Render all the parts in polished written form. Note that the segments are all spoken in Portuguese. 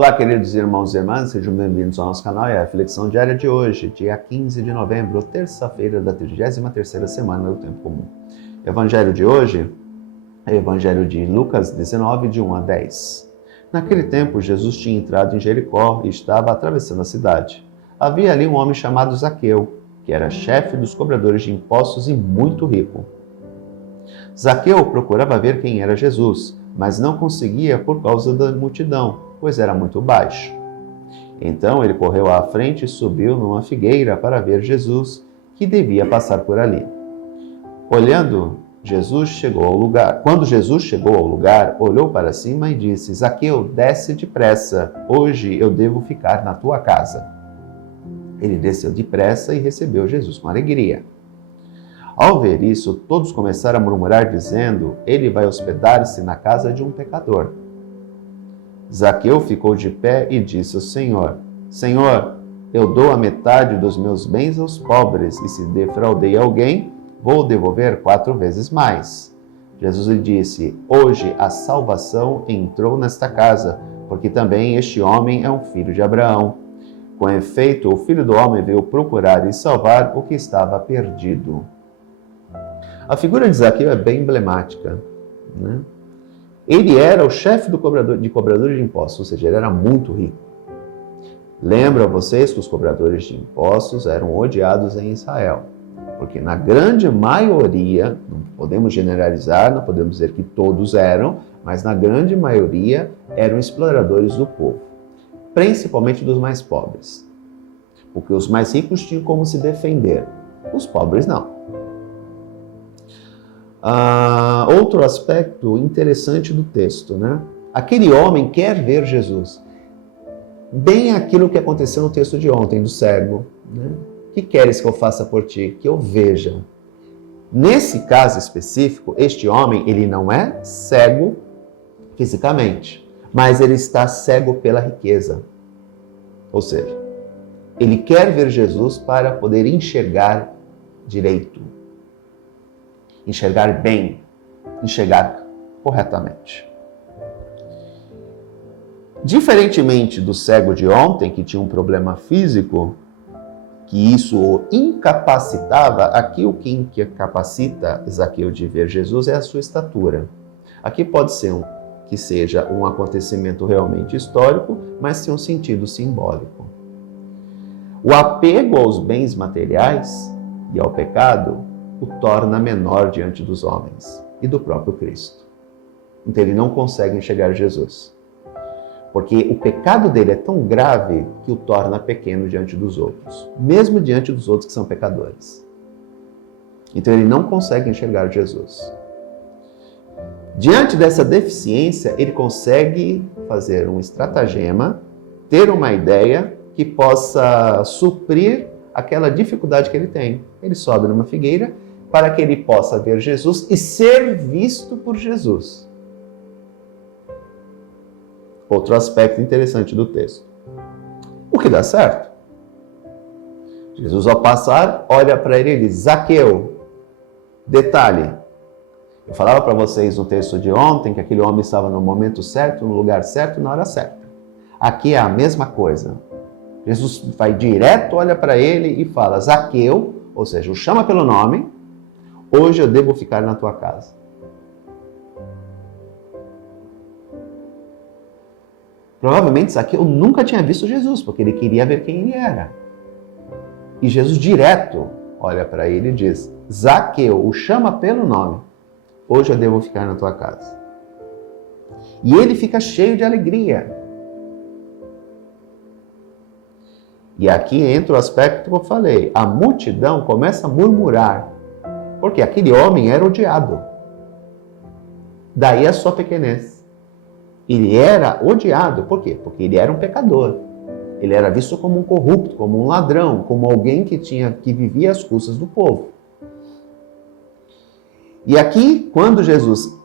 Olá, queridos irmãos e irmãs, sejam bem-vindos ao nosso canal e à reflexão diária de hoje, dia 15 de novembro, terça-feira da 33ª semana do Tempo Comum. O evangelho de hoje é o evangelho de Lucas 19, de 1 a 10. Naquele tempo, Jesus tinha entrado em Jericó e estava atravessando a cidade. Havia ali um homem chamado Zaqueu, que era chefe dos cobradores de impostos e muito rico. Zaqueu procurava ver quem era Jesus, mas não conseguia por causa da multidão, pois era muito baixo. Então ele correu à frente e subiu numa figueira para ver Jesus, que devia passar por ali. Quando Jesus chegou ao lugar, olhou para cima e disse: Zaqueu, desce depressa, hoje eu devo ficar na tua casa. Ele desceu depressa e recebeu Jesus com alegria. Ao ver isso, todos começaram a murmurar, dizendo: ele vai hospedar-se na casa de um pecador. Zaqueu ficou de pé e disse ao Senhor: Senhor, eu dou a metade dos meus bens aos pobres, e se defraudei alguém, vou devolver 4 vezes mais. Jesus lhe disse: hoje a salvação entrou nesta casa, porque também este homem é um filho de Abraão. Com efeito, o Filho do Homem veio procurar e salvar o que estava perdido. A figura de Zaqueu é bem emblemática, né? Ele era o chefe de cobradores de impostos, ou seja, ele era muito rico. Lembro a vocês que os cobradores de impostos eram odiados em Israel, porque na grande maioria, não podemos generalizar, não podemos dizer que todos eram, mas na grande maioria eram exploradores do povo, principalmente dos mais pobres, porque os mais ricos tinham como se defender, os pobres não. Outro aspecto interessante do texto, né? Aquele homem quer ver Jesus. Bem aquilo que aconteceu no texto de ontem, do cego, né? Que queres que eu faça por ti? Que eu veja. Nesse caso específico, este homem, ele não é cego fisicamente, mas ele está cego pela riqueza. Ou seja, ele quer ver Jesus para poder enxergar direito. Enxergar bem, enxergar corretamente. Diferentemente do cego de ontem, que tinha um problema físico, que isso o incapacitava, aqui o que incapacita Zaqueu de ver Jesus é a sua estatura. Aqui pode ser que seja um acontecimento realmente histórico, mas tem um sentido simbólico. O apego aos bens materiais e ao pecado o torna menor diante dos homens e do próprio Cristo. Então ele não consegue enxergar Jesus, porque o pecado dele é tão grave que o torna pequeno diante dos outros, mesmo diante dos outros que são pecadores. Então ele não consegue enxergar Jesus. Diante dessa deficiência, ele consegue fazer um estratagema, ter uma ideia que possa suprir aquela dificuldade que ele tem. Ele sobe numa figueira para que ele possa ver Jesus e ser visto por Jesus. Outro aspecto interessante do texto. O que dá certo? Jesus, ao passar, olha para ele e diz: Zaqueu. Detalhe, eu falava para vocês no texto de ontem que aquele homem estava no momento certo, no lugar certo, na hora certa. Aqui é a mesma coisa. Jesus vai direto, olha para ele e fala: Zaqueu, ou seja, o chama pelo nome, hoje eu devo ficar na tua casa. Provavelmente Zaqueu nunca tinha visto Jesus, porque ele queria ver quem ele era. E Jesus direto olha para ele e diz: Zaqueu, o chama pelo nome, hoje eu devo ficar na tua casa. E ele fica cheio de alegria. E aqui entra o aspecto que eu falei. A multidão começa a murmurar, porque aquele homem era odiado. Daí a sua pequenez. Ele era odiado. Por quê? Porque ele era um pecador. Ele era visto como um corrupto, como um ladrão, como alguém que vivia às custas do povo. E aqui, quando Jesus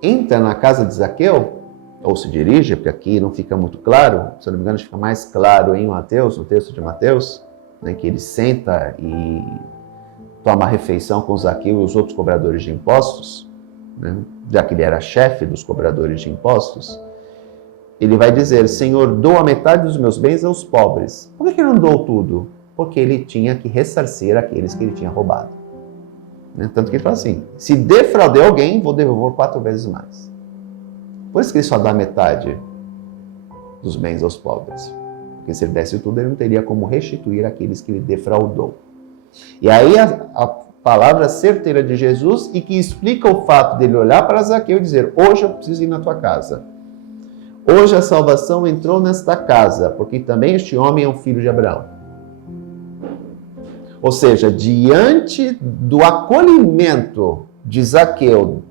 entra na casa de Zaqueu, ou se dirige, porque aqui não fica muito claro, se não me engano fica mais claro em Mateus, no texto de Mateus, né, que ele senta e toma refeição com Zaqueu e os outros cobradores de impostos, né, já que ele era chefe dos cobradores de impostos, ele vai dizer, Senhor, dou a metade dos meus bens aos pobres. Por que ele não doou tudo? Porque ele tinha que ressarcir aqueles que ele tinha roubado. Tanto que ele fala assim, se defraudei alguém, vou devolver 4 vezes mais. Por isso que ele só dá metade dos bens aos pobres. Porque se ele desse tudo, ele não teria como restituir aqueles que ele defraudou. E aí a palavra certeira de Jesus e que explica o fato dele olhar para Zaqueu e dizer, hoje eu preciso ir na tua casa. Hoje a salvação entrou nesta casa, porque também este homem é um filho de Abraão. Ou seja, diante do acolhimento de Zaqueu,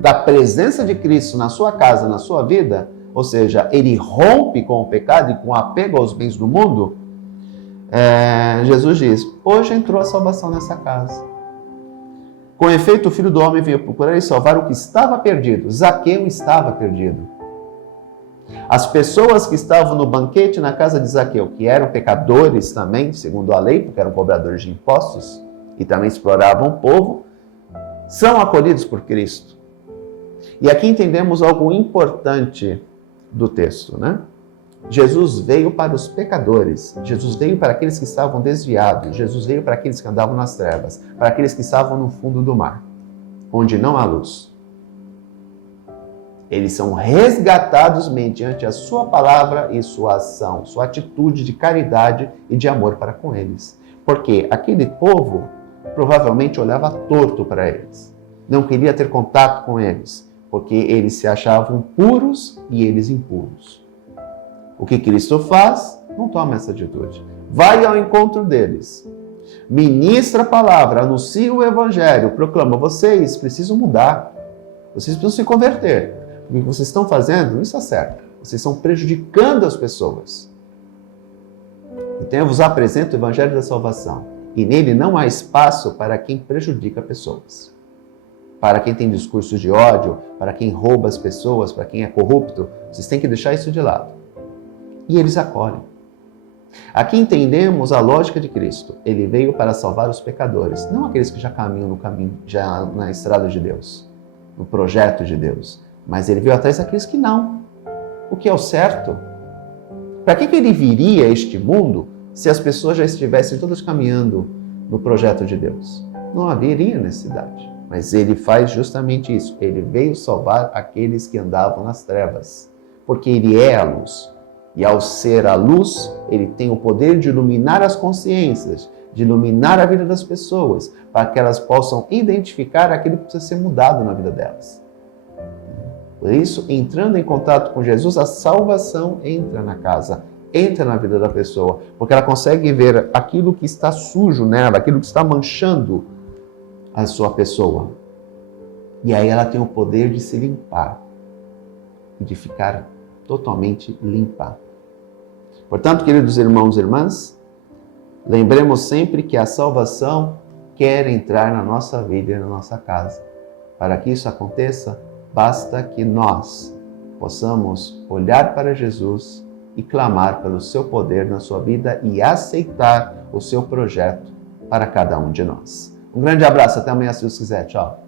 da presença de Cristo na sua casa, na sua vida, ou seja, ele rompe com o pecado e com o apego aos bens do mundo, Jesus diz, hoje entrou a salvação nessa casa. Com efeito, o Filho do Homem veio procurar e salvar o que estava perdido. Zaqueu estava perdido. As pessoas que estavam no banquete na casa de Zaqueu, que eram pecadores também, segundo a lei, porque eram cobradores de impostos e também exploravam o povo, são acolhidos por Cristo. E aqui entendemos algo importante do texto, né? Jesus veio para os pecadores, Jesus veio para aqueles que estavam desviados, Jesus veio para aqueles que andavam nas trevas, para aqueles que estavam no fundo do mar, onde não há luz. Eles são resgatados mediante a sua palavra e sua ação, sua atitude de caridade e de amor para com eles. Porque aquele povo provavelmente olhava torto para eles, não queria ter contato com eles, porque eles se achavam puros e eles impuros. O que Cristo faz? Não toma essa atitude. Vai ao encontro deles. Ministra a palavra, anuncia o evangelho, proclama, vocês precisam mudar. Vocês precisam se converter. O que vocês estão fazendo não está certo. Vocês estão prejudicando as pessoas. Então eu vos apresento o evangelho da salvação. E nele não há espaço para quem prejudica pessoas. Para quem tem discursos de ódio, para quem rouba as pessoas, para quem é corrupto. Vocês têm que deixar isso de lado. E eles acolhem. Aqui entendemos a lógica de Cristo. Ele veio para salvar os pecadores, não aqueles que já caminham no caminho, já na estrada de Deus, no projeto de Deus. Mas ele veio atrás daqueles que não. O que é o certo? Para que ele viria a este mundo se as pessoas já estivessem todas caminhando no projeto de Deus? Não haveria necessidade. Mas ele faz justamente isso. Ele veio salvar aqueles que andavam nas trevas. Porque ele é a luz. E ao ser a luz, ele tem o poder de iluminar as consciências, de iluminar a vida das pessoas, para que elas possam identificar aquilo que precisa ser mudado na vida delas. Por isso, entrando em contato com Jesus, a salvação entra na casa, entra na vida da pessoa, porque ela consegue ver aquilo que está sujo nela, aquilo que está manchando a sua pessoa. E aí ela tem o poder de se limpar e de ficar totalmente limpa. Portanto, queridos irmãos e irmãs, lembremos sempre que a salvação quer entrar na nossa vida e na nossa casa. Para que isso aconteça, basta que nós possamos olhar para Jesus e clamar pelo seu poder na sua vida e aceitar o seu projeto para cada um de nós. Um grande abraço, até amanhã se Deus quiser. Tchau.